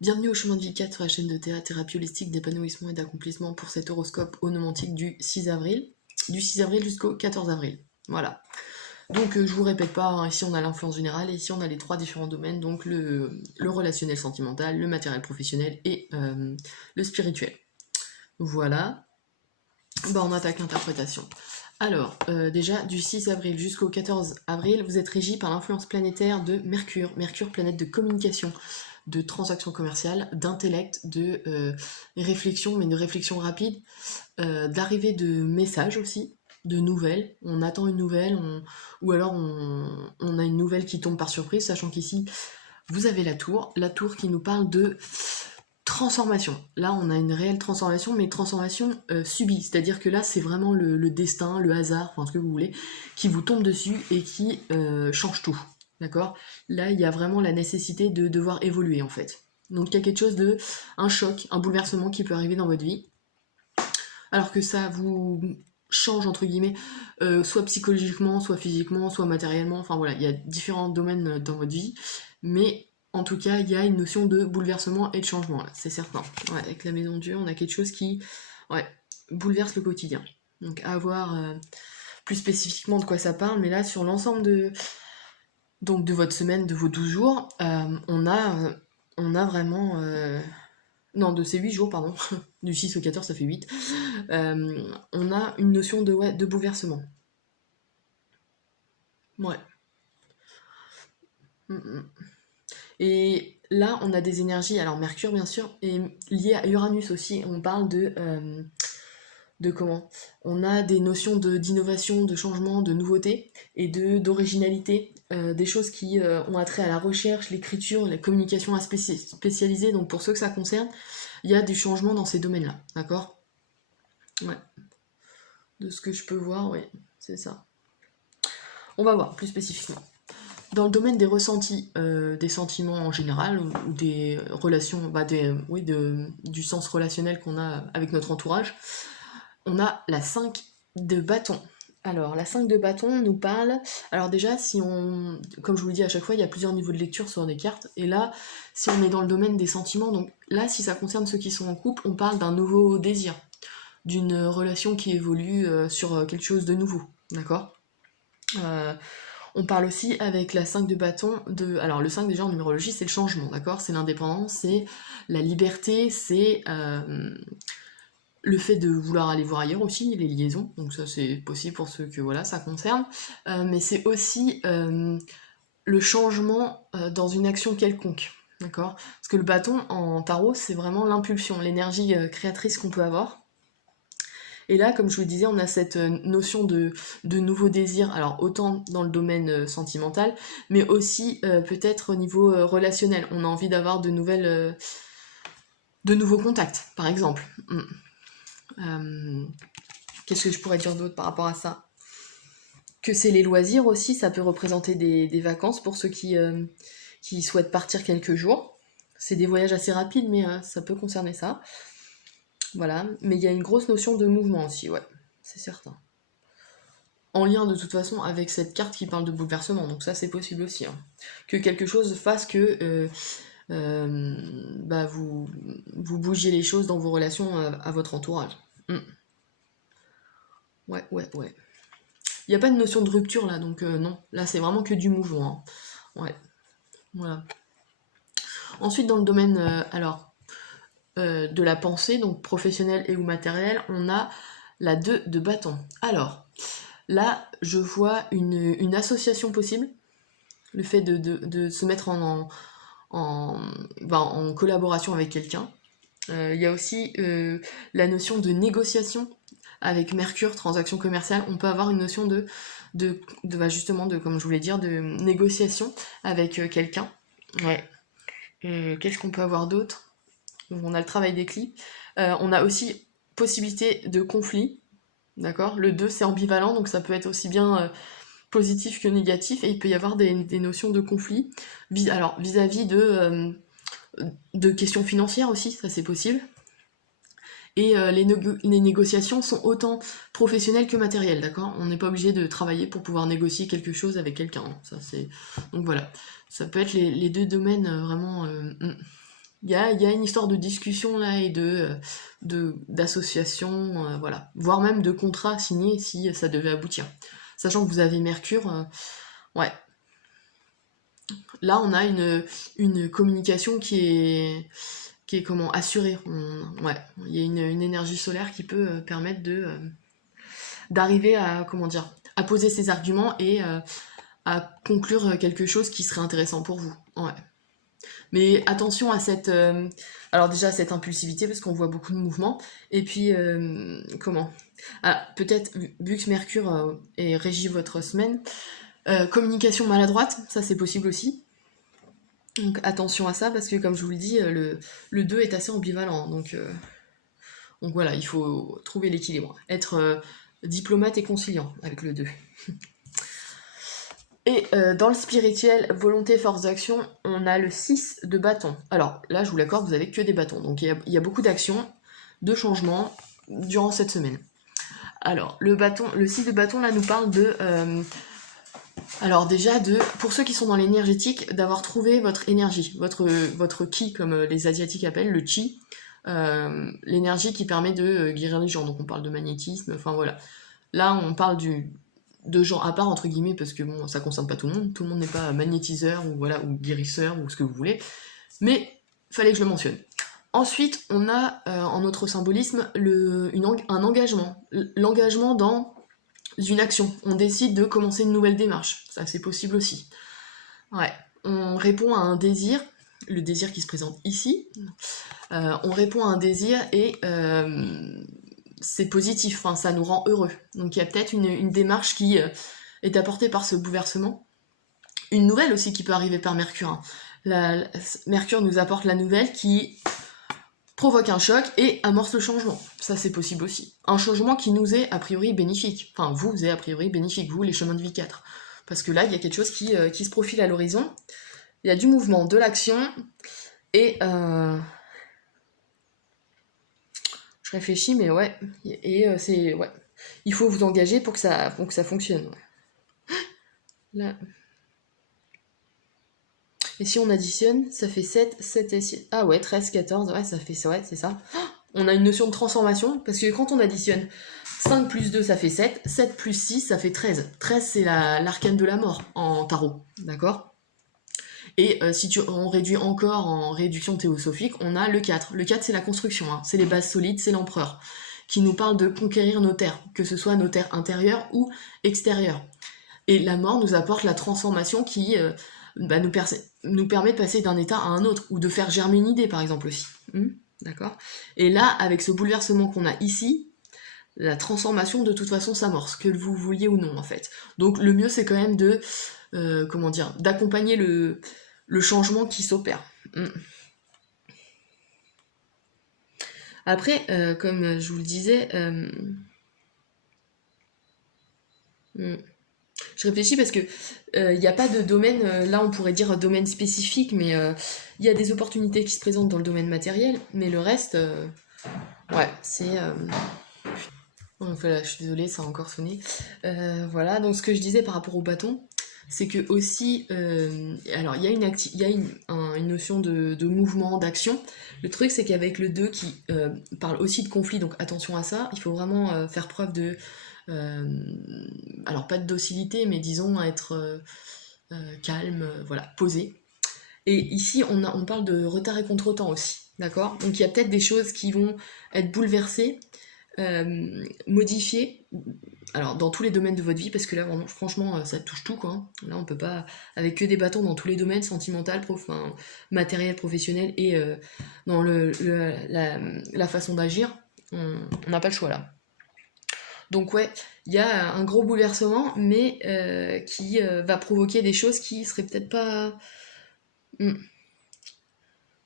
Bienvenue au chemin de vie 4 sur la chaîne de thérapie holistique d'épanouissement et d'accomplissement pour cet horoscope onomantique du 6 avril. Du 6 avril jusqu'au 14 avril. Voilà. Donc je vous répète pas, hein, ici on a l'influence générale et ici on a les trois différents domaines, donc le relationnel sentimental, le matériel professionnel et le spirituel. Voilà. Bah on attaque l'interprétation. Alors, déjà, du 6 avril jusqu'au 14 avril, vous êtes régi par l'influence planétaire de Mercure. Mercure, planète de communication, de transactions commerciales, d'intellect, de réflexion, mais de réflexion rapide, d'arrivée de messages aussi, de nouvelles. On attend une nouvelle, ou alors on a une nouvelle qui tombe par surprise, sachant qu'ici, vous avez la tour qui nous parle de transformation. Là, on a une réelle transformation, mais transformation subie. C'est-à-dire que là, c'est vraiment le destin, le hasard, enfin ce que vous voulez, qui vous tombe dessus et qui change tout. D'accord? Là, il y a vraiment la nécessité de devoir évoluer, en fait. Donc, il y a quelque chose de... un choc, un bouleversement qui peut arriver dans votre vie. Alors que ça vous change, entre guillemets, soit psychologiquement, soit physiquement, soit matériellement. Enfin, voilà, il y a différents domaines dans votre vie. Mais en tout cas, il y a une notion de bouleversement et de changement, là, c'est certain. Ouais, avec la maison de Dieu, on a quelque chose qui bouleverse le quotidien. Donc à voir plus spécifiquement de quoi ça parle, mais là, sur l'ensemble de votre semaine, de vos 12 jours, on a vraiment... non, de ces 8 jours, pardon, du 6 au 14, ça fait 8, on a une notion de bouleversement. Ouais. Mm, mm. Et là, on a des énergies, alors Mercure bien sûr, et lié à Uranus aussi, on parle de comment? On a des notions d'innovation, de changement, de nouveauté et d'originalité, des choses qui ont attrait à la recherche, l'écriture, la communication spécialisée, donc pour ceux que ça concerne, il y a du changement dans ces domaines-là, d'accord? Ouais, de ce que je peux voir, oui, c'est ça. On va voir plus spécifiquement. Dans le domaine des ressentis, des sentiments en général, ou des relations, du sens relationnel qu'on a avec notre entourage, on a la 5 de bâton. Alors, la 5 de bâton nous parle... Alors déjà, si on... Comme je vous le dis à chaque fois, il y a plusieurs niveaux de lecture sur des cartes. Et là, si on est dans le domaine des sentiments, donc là, si ça concerne ceux qui sont en couple, on parle d'un nouveau désir, d'une relation qui évolue sur quelque chose de nouveau. D'accord On parle aussi avec la 5 de bâton de... Alors le 5 déjà en numérologie c'est le changement, d'accord? C'est l'indépendance, c'est la liberté, c'est le fait de vouloir aller voir ailleurs aussi, les liaisons, donc ça c'est possible pour ceux que voilà ça concerne, mais c'est aussi le changement dans une action quelconque, d'accord? Parce que le bâton en tarot c'est vraiment l'impulsion, l'énergie créatrice qu'on peut avoir. Et là, comme je vous le disais, on a cette notion de nouveau désir, alors autant dans le domaine sentimental, mais aussi peut-être au niveau relationnel. On a envie d'avoir de nouveaux contacts, par exemple. Qu'est-ce que je pourrais dire d'autre par rapport à ça? Que c'est les loisirs aussi, ça peut représenter des vacances pour ceux qui souhaitent partir quelques jours. C'est des voyages assez rapides, mais ça peut concerner ça. Voilà, mais il y a une grosse notion de mouvement aussi, ouais, c'est certain. En lien de toute façon avec cette carte qui parle de bouleversement, donc ça c'est possible aussi. Hein. Que quelque chose fasse que vous bougiez les choses dans vos relations à votre entourage. Ouais. Il n'y a pas de notion de rupture là, donc non, là c'est vraiment que du mouvement. Hein. Ouais, voilà. Ensuite dans le domaine, de la pensée, donc professionnelle et ou matérielle, on a la 2 de bâton. Alors, là, je vois une association possible, le fait de se mettre en collaboration avec quelqu'un. Il y a aussi la notion de négociation avec Mercure, transaction commerciale. On peut avoir une notion justement, comme je voulais dire, de négociation avec quelqu'un. Ouais. Qu'est-ce qu'on peut avoir d'autre? On a le travail des clés. On a aussi possibilité de conflit. D'accord? Le 2 c'est ambivalent, donc ça peut être aussi bien positif que négatif, et il peut y avoir des notions de conflit. Alors, vis-à-vis de questions financières aussi, ça c'est possible. Et les négociations sont autant professionnelles que matérielles, d'accord? On n'est pas obligé de travailler pour pouvoir négocier quelque chose avec quelqu'un. Ça, c'est... Donc voilà, ça peut être les deux domaines vraiment il y a une histoire de discussion là et d'association, voilà. Voire même de contrat signé si ça devait aboutir. Sachant que vous avez Mercure, ouais. Là, on a une communication qui est comment assurée. Ouais, il y a une énergie solaire qui peut permettre d'arriver à, comment dire, à poser ses arguments et à conclure quelque chose qui serait intéressant pour vous. Ouais. Mais attention à cette, alors déjà à cette impulsivité parce qu'on voit beaucoup de mouvements. Et puis comment peut-être vu que Mercure régit votre semaine, communication maladroite, ça c'est possible aussi. Donc attention à ça parce que comme je vous le dis, le 2 est assez ambivalent. Donc voilà, il faut trouver l'équilibre. Être diplomate et conciliant avec le 2. Et dans le spirituel, volonté, force d'action, on a le 6 de bâton. Alors là, je vous l'accorde, vous avez que des bâtons. Donc il y a beaucoup d'actions, de changements durant cette semaine. Alors, le 6 de bâton, là, nous parle de... alors déjà, pour ceux qui sont dans l'énergétique, d'avoir trouvé votre énergie, votre ki, comme les Asiatiques appellent, le chi, l'énergie qui permet de guérir les gens. Donc on parle de magnétisme, enfin voilà. Là, on parle de gens à part, entre guillemets, parce que bon, ça concerne pas tout le monde n'est pas magnétiseur, ou voilà, ou guérisseur, ou ce que vous voulez, mais fallait que je le mentionne. Ensuite, on a en autre symbolisme un engagement. L'engagement dans une action. On décide de commencer une nouvelle démarche. Ça, c'est possible aussi. Ouais. On répond à un désir, le désir qui se présente ici. On répond à un désir et c'est positif, enfin, ça nous rend heureux. Donc il y a peut-être une démarche qui est apportée par ce bouleversement. Une nouvelle aussi qui peut arriver par Mercure. Hein. Mercure nous apporte la nouvelle qui provoque un choc et amorce le changement. Ça, c'est possible aussi. Un changement qui nous est a priori bénéfique. Enfin, vous est a priori bénéfique, vous, les chemins de vie 4. Parce que là, il y a quelque chose qui se profile à l'horizon. Il y a du mouvement, de l'action, et... je réfléchis, mais ouais. Et c'est... Ouais. Il faut vous engager pour que ça fonctionne. Là... Et si on additionne, ça fait 7 et 6... Ah ouais, 13, 14, ouais, ça fait ça, ouais, c'est ça. On a une notion de transformation, parce que quand on additionne 5 plus 2, ça fait 7, 7 plus 6, ça fait 13. 13, c'est l'arcane de la mort en tarot, d'accord? Et si on réduit encore en réduction théosophique, on a le 4. Le 4, c'est la construction, hein. C'est les bases solides, c'est l'empereur, qui nous parle de conquérir nos terres, que ce soit nos terres intérieures ou extérieures. Et la mort nous apporte la transformation qui... nous permet de passer d'un état à un autre, ou de faire germer une idée, par exemple, aussi. D'accord ? Et là, avec ce bouleversement qu'on a ici, la transformation, de toute façon, s'amorce, que vous vouliez ou non, en fait. Donc, le mieux, c'est quand même d'accompagner le changement qui s'opère. Après, comme je vous le disais... Je réfléchis parce que il n'y a pas de domaine, là on pourrait dire domaine spécifique, mais il y a des opportunités qui se présentent dans le domaine matériel, mais le reste, ouais, c'est... Voilà, je suis désolée, ça a encore sonné. Voilà, donc ce que je disais par rapport au bâton, c'est que aussi, alors il y a une notion de mouvement, d'action. Le truc, c'est qu'avec le 2 qui parle aussi de conflit, donc attention à ça, il faut vraiment faire preuve de... alors pas de docilité, mais disons être calme, voilà, posé. Et ici, on parle de retard et contretemps aussi, d'accord? Donc il y a peut-être des choses qui vont être bouleversées, modifiées, alors dans tous les domaines de votre vie, parce que là, vraiment, franchement, ça touche tout, quoi. Là, on peut pas, avec que des bâtons dans tous les domaines, sentimental, matériel, professionnel, et dans la façon d'agir, on n'a pas le choix, là. Donc ouais, il y a un gros bouleversement, mais qui va provoquer des choses qui seraient peut-être pas...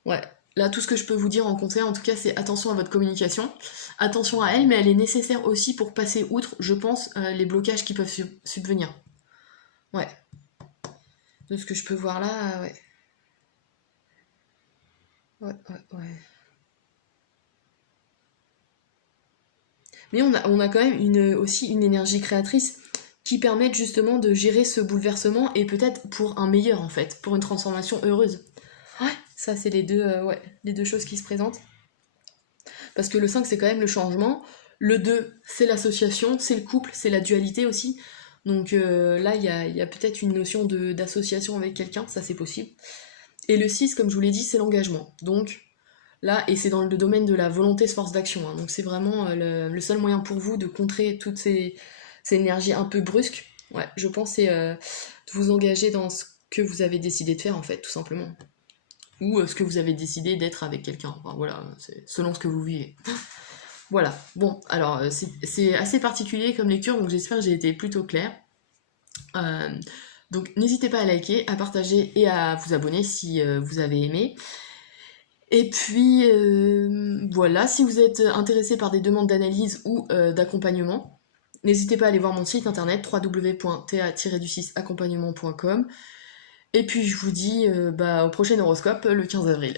Ouais, là tout ce que je peux vous dire en conseil, en tout cas, c'est attention à votre communication, attention à elle, mais elle est nécessaire aussi pour passer outre, je pense, les blocages qui peuvent subvenir. Ouais. De ce que je peux voir là, ouais. Ouais. Mais on a quand même aussi une énergie créatrice qui permet justement de gérer ce bouleversement et peut-être pour un meilleur en fait, pour une transformation heureuse. Ouais, Ça, c'est ouais, les deux choses qui se présentent. Parce que le 5, c'est quand même le changement. Le 2, c'est l'association, c'est le couple, c'est la dualité aussi. Donc là, il y a peut-être une notion d'association avec quelqu'un, ça c'est possible. Et le 6, comme je vous l'ai dit, c'est l'engagement. Donc là, et c'est dans le domaine de la volonté, force d'action. Hein. Donc c'est vraiment le seul moyen pour vous de contrer toutes ces énergies un peu brusques. Ouais, je pense c'est de vous engager dans ce que vous avez décidé de faire en fait, tout simplement. Ou ce que vous avez décidé d'être avec quelqu'un. Enfin voilà, c'est selon ce que vous vivez. Voilà, bon, alors c'est assez particulier comme lecture, donc j'espère que j'ai été plutôt claire. Euh, donc n'hésitez pas à liker, à partager et à vous abonner si vous avez aimé. Et puis voilà, si vous êtes intéressé par des demandes d'analyse ou d'accompagnement, n'hésitez pas à aller voir mon site internet www.ta-accompagnement.com. Et puis je vous dis au prochain horoscope le 15 avril.